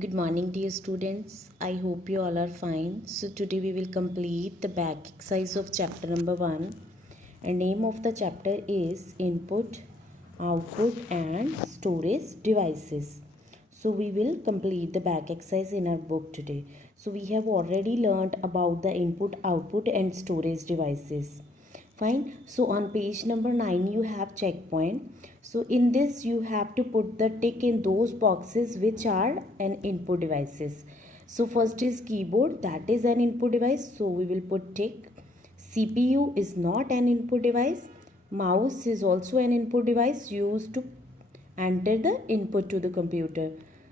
Good morning, dear students. I hope you all are fine. So today we will complete the back exercise of chapter number 1, and name of the chapter is Input, Output and Storage Devices. So we will complete the back exercise in our book today. So we have already learned about the input, output and storage devices. Fine. So on page number 9 you have checkpoint. So in this you have to put the tick in those boxes which are an input devices. So first is keyboard, that is an input device, so we will put tick. CPU is not an input device. Mouse is also an input device used to enter the input to the computer.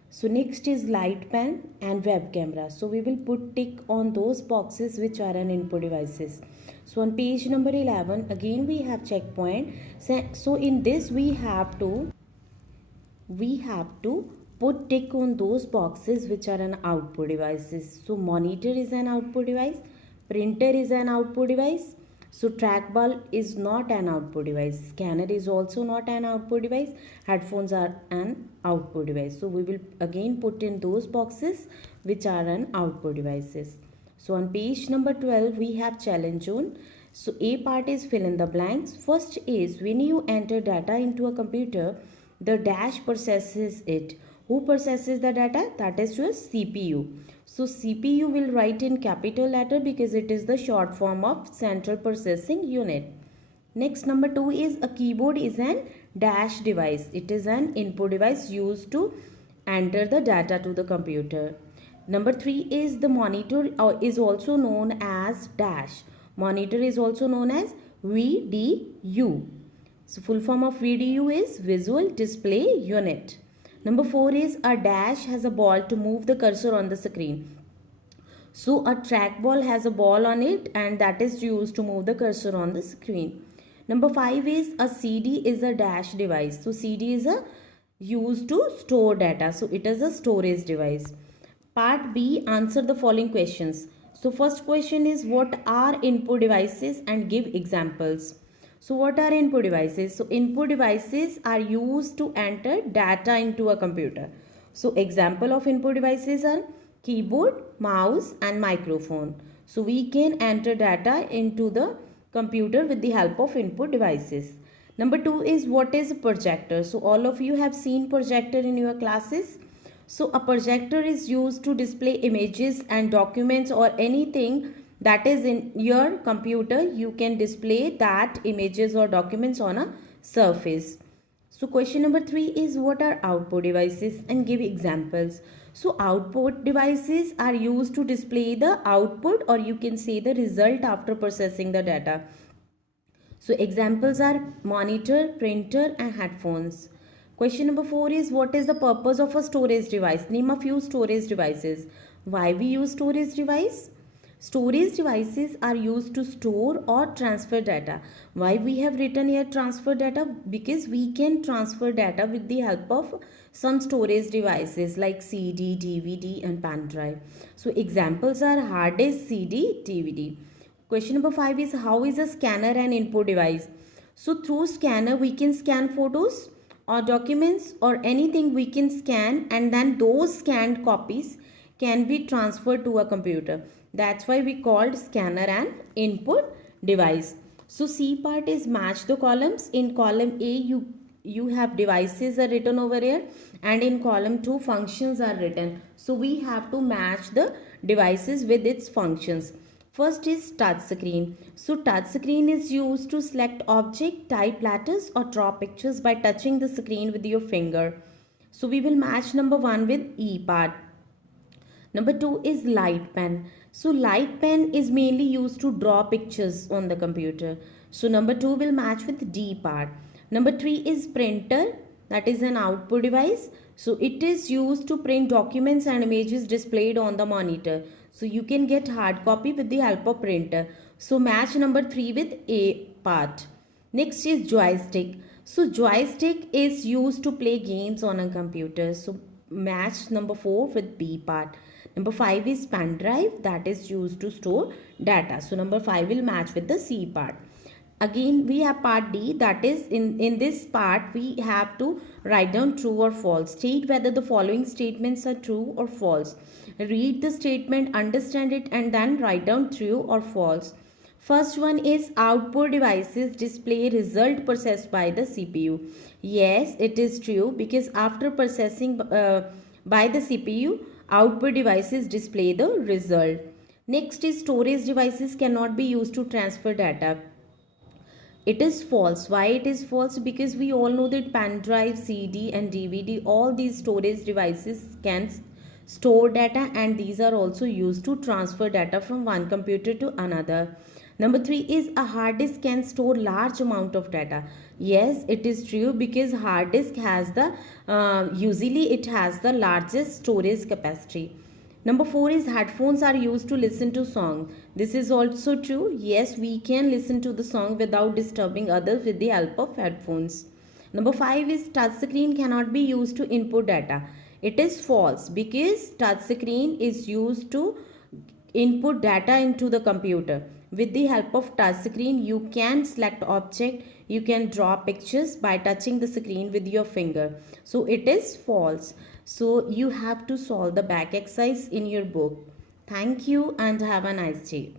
So next is light pen and web camera. So we will put tick on those boxes which are an input devices. So on page number 11 again we have checkpoint. So in this we have to put tick on those boxes which are an output devices. So monitor is an output device, printer is an output device. So trackball is not an output device, scanner is also not an output device, headphones are an output device. So we will again put in those boxes which are an output devices. So on page number 12 we have challenge zone. So A part is fill in the blanks. First is when you enter data into a computer, the dash processes it. Who processes the data? That is your CPU. So CPU will write in capital letter because it is the short form of central processing unit. Next, number 2 is a keyboard is an dash device. It is an input device used to enter the data to the computer. Number 3 is the monitor is also known as dash. Monitor is also known as VDU. So full form of VDU is Visual Display Unit. Number 4 is a dash has a ball to move the cursor on the screen. So a trackball has a ball on it and that is used to move the cursor on the screen. Number 5 is a CD is a dash device. So CD is used to store data. So it is a storage device. Part B, answer the following questions. So first question is what are input devices and give examples. So what are input devices? So input devices are used to enter data into a computer. So example of input devices are keyboard, mouse and microphone. So we can enter data into the computer with the help of input devices. Number 2 is what is a projector? So all of you have seen projector in your classes. So a projector is used to display images and documents or anything that is in your computer. You can display that images or documents on a surface. So question number 3 is what are output devices and give examples. So output devices are used to display the output or you can say the result after processing the data. So examples are monitor, printer and headphones. Question number 4 is what is the purpose of a storage device? Name a few storage devices. Why we use storage device? Storage devices are used to store or transfer data. Why we have written here transfer data? Because we can transfer data with the help of some storage devices like CD, DVD and pen drive. So examples are hard disk, CD, DVD. Question number 5 is how is a scanner an input device? So through scanner we can scan photos or documents or anything we can scan and then those scanned copies can be transferred to a computer. That's why we called scanner an input device. So C part is match the columns. In column A you have devices are written over here and in column 2 functions are written. So we have to match the devices with its functions. First is touch screen. So touch screen is used to select object, type letters or draw pictures by touching the screen with your finger. So we will match number 1 with E part. Number 2 is light pen. So light pen is mainly used to draw pictures on the computer. So number 2 will match with D part. Number 3 is printer, that is an output device. So it is used to print documents and images displayed on the monitor. So you can get hard copy with the help of printer. So match number 3 with A part. Next is joystick. So joystick is used to play games on a computer. So match number 4 with B part. Number 5 is pen drive, that is used to store data. So number 5 will match with the C part. Again we have part D, that is in this part we have to write down true or false. State whether the following statements are true or false. Read the statement, understand it, and then write down true or false. First one is output devices display result processed by the CPU. Yes, it is true because after processing by the CPU, output devices display the result. Next is storage devices cannot be used to transfer data. It is false. Why it is false? Because we all know that pen drive, CD and DVD, all these storage devices can store data, and these are also used to transfer data from one computer to another. Number 3 is a hard disk can store large amount of data. Yes, it is true because hard disk has the usually it has the largest storage capacity. Number 4 is headphones are used to listen to song. This is also true. Yes, we can listen to the song without disturbing others with the help of headphones. Number 5 is touchscreen cannot be used to input data. It is false because touchscreen is used to input data into the computer. With the help of touchscreen, you can select object, you can draw pictures by touching the screen with your finger. So it is false. So you have to solve the back exercise in your book. Thank you and have a nice day.